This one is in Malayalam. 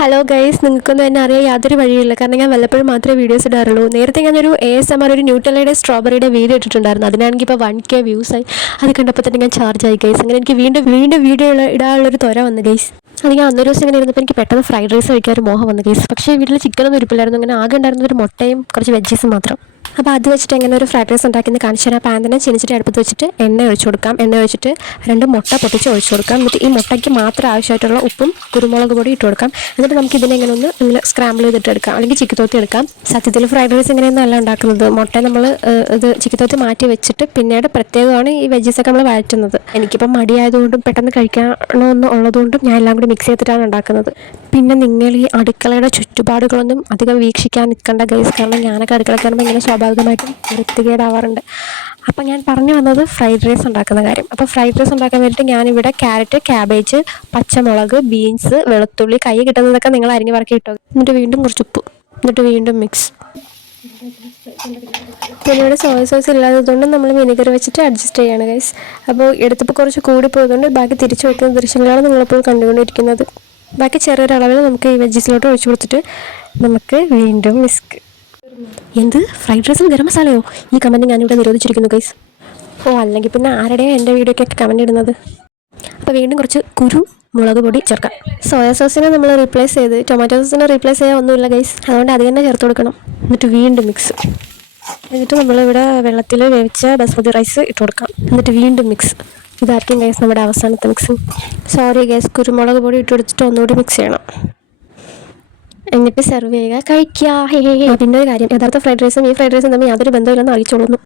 ഹലോ ഗൈസ്, നിങ്ങൾക്കൊന്നും എന്നെ അറിയാൻ യാതൊരു വഴിയില്ല. കാരണം ഞാൻ വല്ലപ്പോഴും മാത്രമേ വീഡിയോസ് ഇടാറുള്ളൂ. നേരത്തെ ഞാനൊരു ASMR ഒരു ന്യൂട്ടെല്ലയുടെ സ്ട്രോബെറിയുടെ വീഡിയോ ഇട്ടിട്ടുണ്ടായിരുന്നു. അതിനാണെങ്കിൽ ഇപ്പോൾ 1K വ്യൂസായി. അത് കണ്ടപ്പോൾ തന്നെ ഞാൻ ചാർജ് ആയി ഗൈസ്. അങ്ങനെ എനിക്ക് വീണ്ടും വീണ്ടും വീഡിയോ ഇടാനുള്ളൊരു ത്വര വന്നു ഗൈസ്. അത് ഞാൻ അന്നൊരു ദിവസം ഇങ്ങനെ ഇരുന്നപ്പോൾ എനിക്ക് പെട്ടെന്ന് ഫ്രൈഡ് റൈസ് കഴിക്കാൻ ഒരു മോഹം വന്നു ഗൈസ്. പക്ഷേ വീട്ടിൽ ചിക്കനൊന്നും ഇരിപ്പില്ലായിരുന്നു. അങ്ങനെ ആകെ ഉണ്ടായിരുന്ന ഒരു മുട്ടയും കുറച്ച് വെജീസും മാത്രം. അപ്പോൾ അത് വെച്ചിട്ട് എങ്ങനെ ഒരു ഫ്രൈഡ് റൈസ് ഉണ്ടാക്കിയെന്ന് കാണിച്ചു തരാം. പാൻ തന്നെ ചീനിച്ചിട്ട് അടുപ്പത്ത് വെച്ചിട്ട് എണ്ണ ഒഴിച്ചു കൊടുക്കാം. എണ്ണ ഒഴിച്ചിട്ട് 2 മുട്ട പൊട്ടിച്ച് ഒഴിച്ചു കൊടുക്കാം. എന്നിട്ട് ഈ മുട്ടയ്ക്ക് മാത്രം ആവശ്യമായിട്ടുള്ള ഉപ്പും കുരുമുളക് പൊടി ഇട്ട് കൊടുക്കാം. എന്നിട്ട് നമുക്ക് ഇതിനെ ഇങ്ങനെ സ്ക്രാമ്പിൾ ചെയ്തിട്ട് എടുക്കാം, അല്ലെങ്കിൽ ചിക്കത്തോത്തി എടുക്കാം. സത്യത്തിൽ ഫ്രൈഡ് റൈസ് ഇങ്ങനെയൊന്നും അല്ല ഉണ്ടാക്കുന്നത്. മുട്ട നമ്മൾ ഇത് ചിക്കത്തോത്തി മാറ്റി വെച്ചിട്ട് പിന്നീട് പ്രത്യേകമാണ് ഈ വെജീസൊക്കെ നമ്മൾ വഴറ്റുന്നത്. എനിക്കിപ്പം മടിയായതുകൊണ്ടും പെട്ടെന്ന് കഴിക്കണമെന്ന് ഉള്ളതുകൊണ്ടും ഞാൻ എല്ലാം കൂടി മിക്സ് ചെയ്തിട്ടാണ് ഉണ്ടാക്കുന്നത്. പിന്നെ നിങ്ങൾ ഈ അടുക്കളയുടെ ചുറ്റുപാടുകളൊന്നും അധികം വീക്ഷിക്കാൻ നിൽക്കേണ്ട ഗൈസ്. കാരണം ഞാനൊക്കെ അടുക്കള കയറുമ്പോൾ ഇങ്ങനെ സ്വാഭാവികമായിട്ടും വൃത്തികേടാവാറുണ്ട്. അപ്പം ഞാൻ പറഞ്ഞു വന്നത് ഫ്രൈഡ് റൈസ് ഉണ്ടാക്കുന്ന കാര്യം. അപ്പോൾ ഫ്രൈഡ് റൈസ് ഉണ്ടാക്കാൻ വേണ്ടിയിട്ട് ഞാനിവിടെ ക്യാരറ്റ്, ക്യാബേജ്, പച്ചമുളക്, ബീൻസ്, വെളുത്തുള്ളി, കൈ കിട്ടുന്നതൊക്കെ നിങ്ങൾ അരിഞ്ഞ് പറക്കി ഇട്ടു. എന്നിട്ട് വീണ്ടും കുറച്ച് ഉപ്പ്, എന്നിട്ട് വീണ്ടും മിക്സ്. പിന്നെ ഇവിടെ സോയ സോസ് ഇല്ലാത്തതുകൊണ്ട് നമ്മൾ വിനെഗർ വെച്ചിട്ട് അഡ്ജസ്റ്റ് ചെയ്യാണ് ഗൈസ്. അപ്പോൾ എടുത്തപ്പോൾ കുറച്ച് കൂടിപ്പോയതുകൊണ്ട് ബാക്കി തിരിച്ചു വയ്ക്കുന്ന ദൃശ്യങ്ങളാണ് നിങ്ങളിപ്പോൾ കണ്ടുകൊണ്ടിരിക്കുന്നത്. ബാക്കി ചെറിയൊരളവിൽ നമുക്ക് ഈ വെജീസിലോട്ട് ഒഴിച്ചു കൊടുത്തിട്ട് നമുക്ക് വീണ്ടും മിക്സ്. എന്ത് ഫ്രൈഡ് റൈസിൽ ഗരം മസാലയോ? ഈ കമൻറ്റ് ഞാനിവിടെ നിരോധിച്ചിരിക്കുന്നു ഗൈസ്. അല്ലെങ്കിൽ പിന്നെ ആരുടെയോ എൻ്റെ വീഡിയോയ്ക്കൊക്കെ കമൻറ്റ് ഇടുന്നത്. അപ്പോൾ വീണ്ടും കുറച്ച് മുളക് പൊടി ചേർക്കാം. സോയാ സോസിനെ നമ്മൾ റീപ്ലേസ് ചെയ്ത് ടൊമാറ്റോ സോസിനെ റീപ്ലേസ് ചെയ്യാൻ ഒന്നുമില്ല ഗൈസ്. അതുകൊണ്ട് അത് തന്നെ ചേർത്ത് കൊടുക്കണം. എന്നിട്ട് വീണ്ടും മിക്സ്. എന്നിട്ട് നമ്മളിവിടെ വെള്ളത്തിൽ വേവിച്ച ബസ്മതി റൈസ് ഇട്ട് കൊടുക്കാം. എന്നിട്ട് വീണ്ടും മിക്സ്. ഇതായിരിക്കും ഗൈസ് നമ്മുടെ അവസാനത്തെ മിക്സ്. സോറി ഗൈസ്, കുരുമുളക് പൊടി ഇട്ട് കൊടുത്തിട്ട് ഒന്നുകൂടി മിക്സ് ചെയ്യണം. എന്നിട്ട് സെർവ് ചെയ്യുക, കഴിക്കുക. പിന്നെ ഒരു കാര്യം, യഥാർത്ഥ ഫ്രൈഡ് റൈസും ഈ ഫ്രൈഡ് റൈസും തമ്മിൽ യാതൊരു ബന്ധമില്ലെന്ന് അറിയിച്ചോളുന്നു.